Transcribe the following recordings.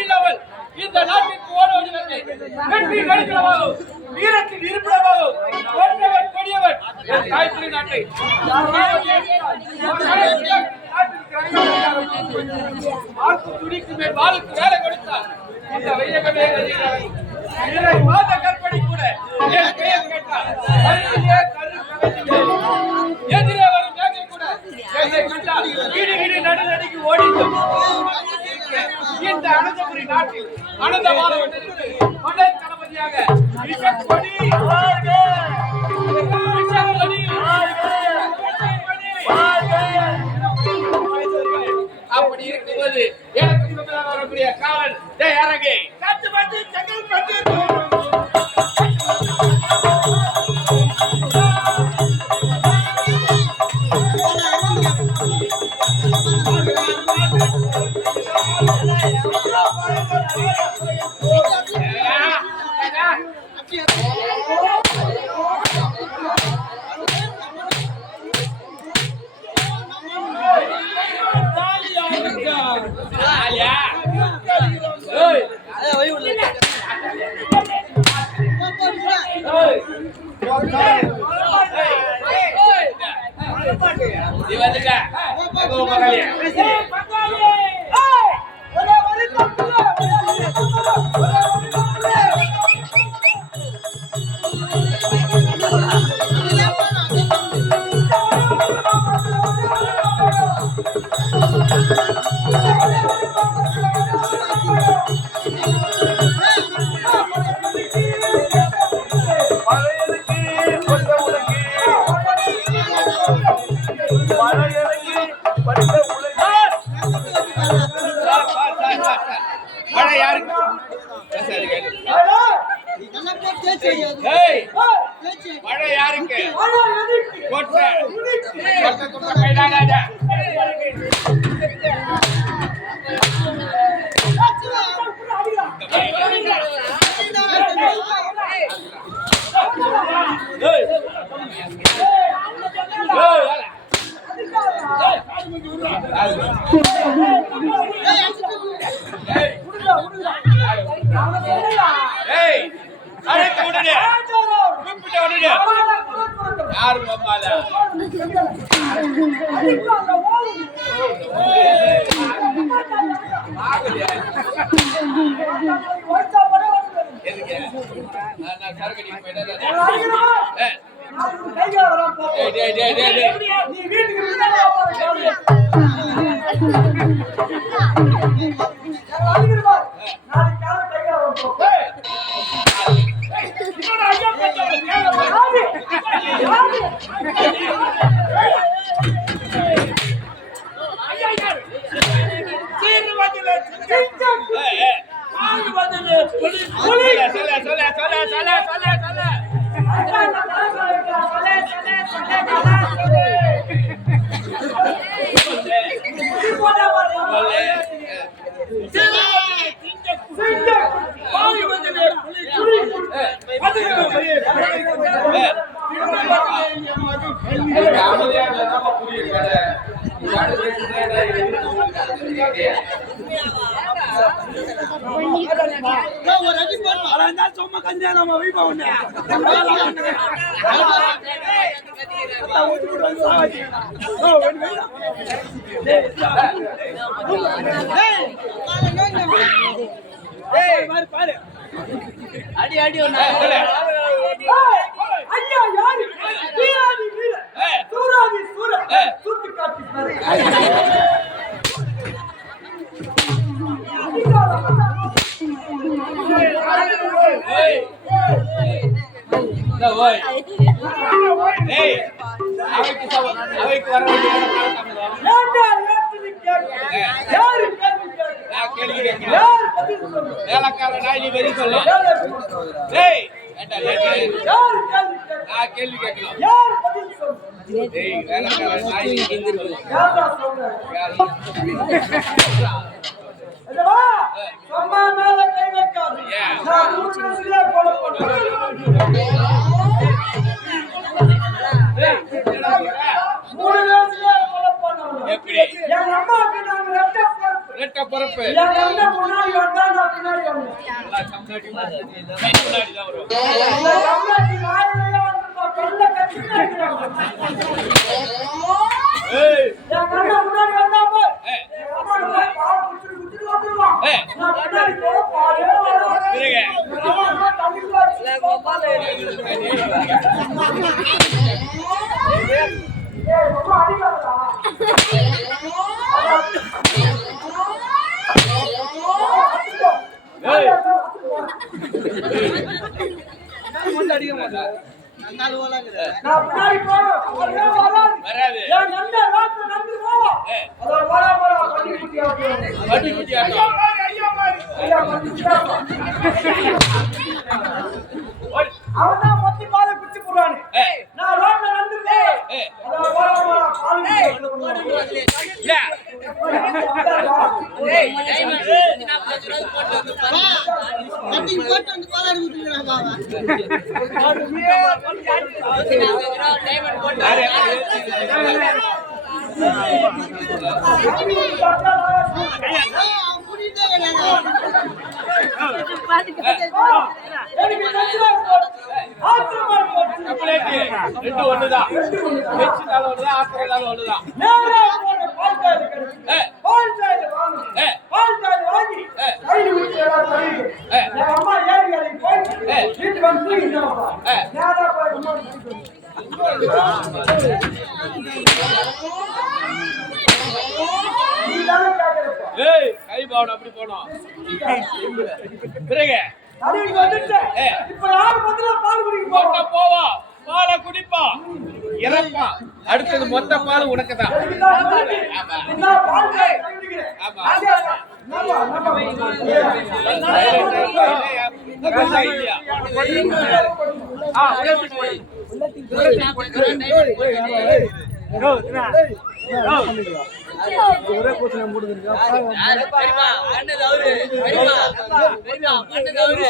இல்லாமல் இந்த நாட்டிற்கு ஓடுவது வெற்றி கடிக்கிறவாகும் வீரத்தின் இருப்பிடமாகும் கொண்டவன் கொடியவன் என் தாய்த்திரி நாட்டை வாக்கு துடிக்கு மேல் வாளுக்கு வேலை கொடுத்தார் இந்த வையகமே இதை மாத கற்பனை கூட என் பெயர் கேட்டார் எதிரே வரும் வேகை கூட. என்னை கண்டால் இடி இடி நடு ஓடிக்கும். இந்த அனந்தபுரி நாட்டில் அனந்தமான கொடை தளபதியாக விஷக்கொடி அப்படி இருக்கும்போது எனக்கு வரக்கூடிய காவல் ஜெயரகே அரங்கே பத்து செங்கல் பத்து மழை யாருக்கு மழை யாருக்கு கொட்ட கொட்ட கொட்ட யாரு மம்மால எதுக்கு? நான் சும்மா கல்யாணம் வைப்பா உன்ன அடி அடி ஒண்ணு ஐயா யாரு வீராதி வீர சூராதி சூர சுட்டு காட்டி பாரு ஏய். இந்த ஓய். ஏய், அவைக்கு சவ- அவைக்கு வர வேண்டிய நேரம் தாமதம். ஏண்டா ஏத்துது கேட்க யாரு கேள்வி கேட்க நான் கேள்வி கேட்கிறேன். யார் பதில் சொல்ல வேலைக்கார நாய் நீ வெறி சொல்லு. கேட்க நான் கேள்வி கேட்கலாம். யார் பதில் சொல்ல ஏய், வேலைக்கார நாய் நீ கிந்திரு. யாரா சொல்ற யாரு? அதுவா அம்மா மேல கை வைக்காது கொலை பண்ணுவேன்? மூணு வயசுலயே கொலை பண்ணுவேன் எப்படி? என் அம்மாவுக்கு நான் ரெட்ட பிறப்பு. ரெட்ட பொறுப்பு என் அண்ணன் முன்னாடி வந்தா நான் பின்னாடி வந்தேன் முன்னாடி தான் வரும் கம்மாட்டி வாயிலே வந்து கட்டிட்டு இருக்கிறாங்க. ஏய் என் அண்ணன் முன்னாடி வந்தா போய், ஏய். என் அம்மாவோட போய் பால் குடிச்சிட்டு தண்ணிக்குள்ள வச்சுட்டு நான் பின்னாடி போறேன். வராது. வராது என் நண்பன் ரோட்ல நடந்து அதோ வரா, வரா, பட்டி குட்டியா போகும். வட்டி குட்டி ஆட்டம் ஐயா, பட்டி குட்டியா போகும். ஓடி. அவன்தான் மொத்தி பாலை குடிச்சு போடுறானு. நான் ரோட்ல நடந்து போறேன். ரெண்டு ஒண்ணுதான். ஒண்ணுதான். ஏய் கை பாவம் அப்படி போனோம். பிறகு? இப்ப யாரு பதிலா பால் குடிக்க போறோம்? போவோம் பாலை குடிப்போம் இறப்பான் அடுத்தது மொத்த பால் உனக்கு தான். ஆமா. உள்ள போய் யாரு? பெரியமா அண்ணன் அவரு. பெரியமா பெரியமா அண்ணன் அவரு.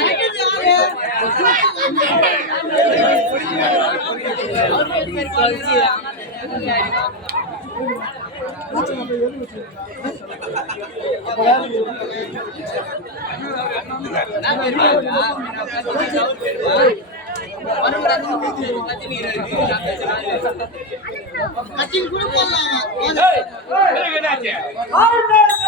ஏய் பிறகு என்னாச்சு பால் சாய்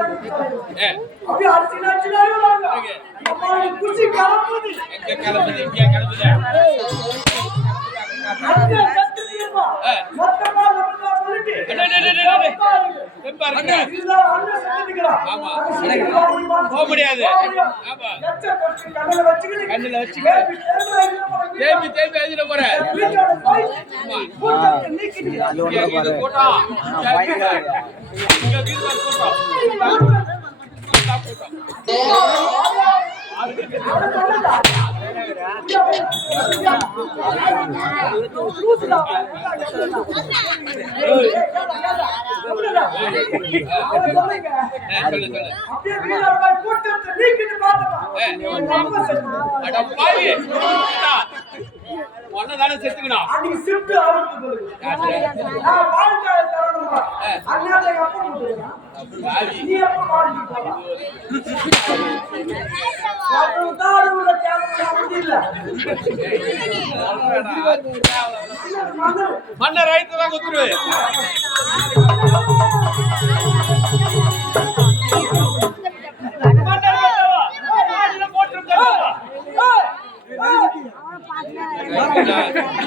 அப்படியே அடிச்சு அடிச்சு நடுவாங்க. எங்க? அப்பா, எனக்கு குச்சி கிளம்புது. எங்க கிளம்புது இங்கே கிளம்புது அண்ணே, சத்து தீர்மா. ஏய். மொத்தமா நம்ம சொல்லிட்டு. டேய், டேய், டேய், டேய், டேய். பாருங்க. தெம்பா இருக்கு இதுதான் அண்ணன் செஞ்சுக்கிறான். ஆமா. போக போக முடியாது. ஆமா. கண்ணில் வச்சுக்கிட்டு கண்ணுல வச்சுக்கிட்டு. எழுதிட போய். அவன் சொல்லுங்க ஏ, சொல்லு சொல்லு அப்படியே கூட்டத்தை நீக்கிட்டு பார்த்தா ஏய். உங்க அம்மா செத்து அட பாவி. ஒன்னதானே செத்துக்கணும் அன்னைக்கு சிப்ட் அவருக்கு சொல்லுங்க நான் வாழ்க்கை தரணுமா? அண்ணாத்த எங்க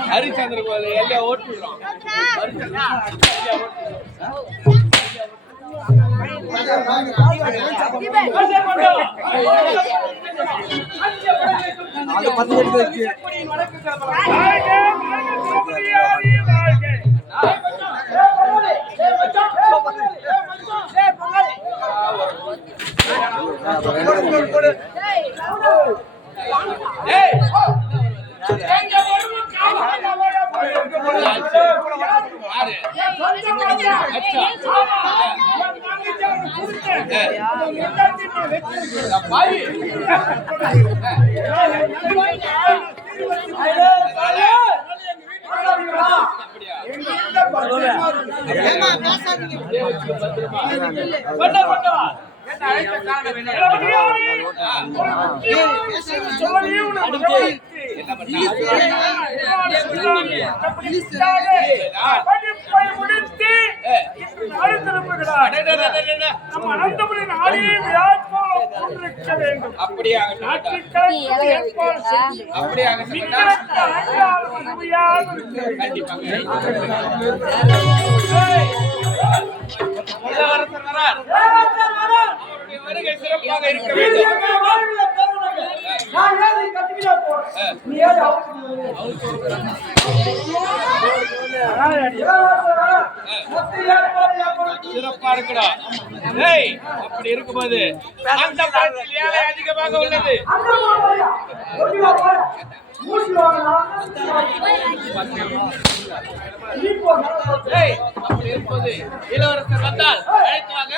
ஹரிச்சந்திர கோயில் எல்லையா ஓட்டுறோம் பத்து என்ன அழைத்த காரணம் என்ன அச்சா இந்த பாவி அப்படியா கொண்டா கொண்டா என்ன அழைத்த காரணம் என்ன என்ன அப்படியா அப்படியா கண்டிப்பாக இளவரசர் வரார் அவருடைய வருகை சிறப்பாக இருக்க வேண்டும். நான் கட்டிக்கிட்டே போறேன். நீ சிறப்பா இருக்கணும் ஏய் அப்படி இருக்கும்போது அந்த படத்தில் ஏழை அதிகமாக உள்ளது. ஏய் அப்படி இருக்கும்போது இளவரசர் வந்தால் அழைத்து வாங்க.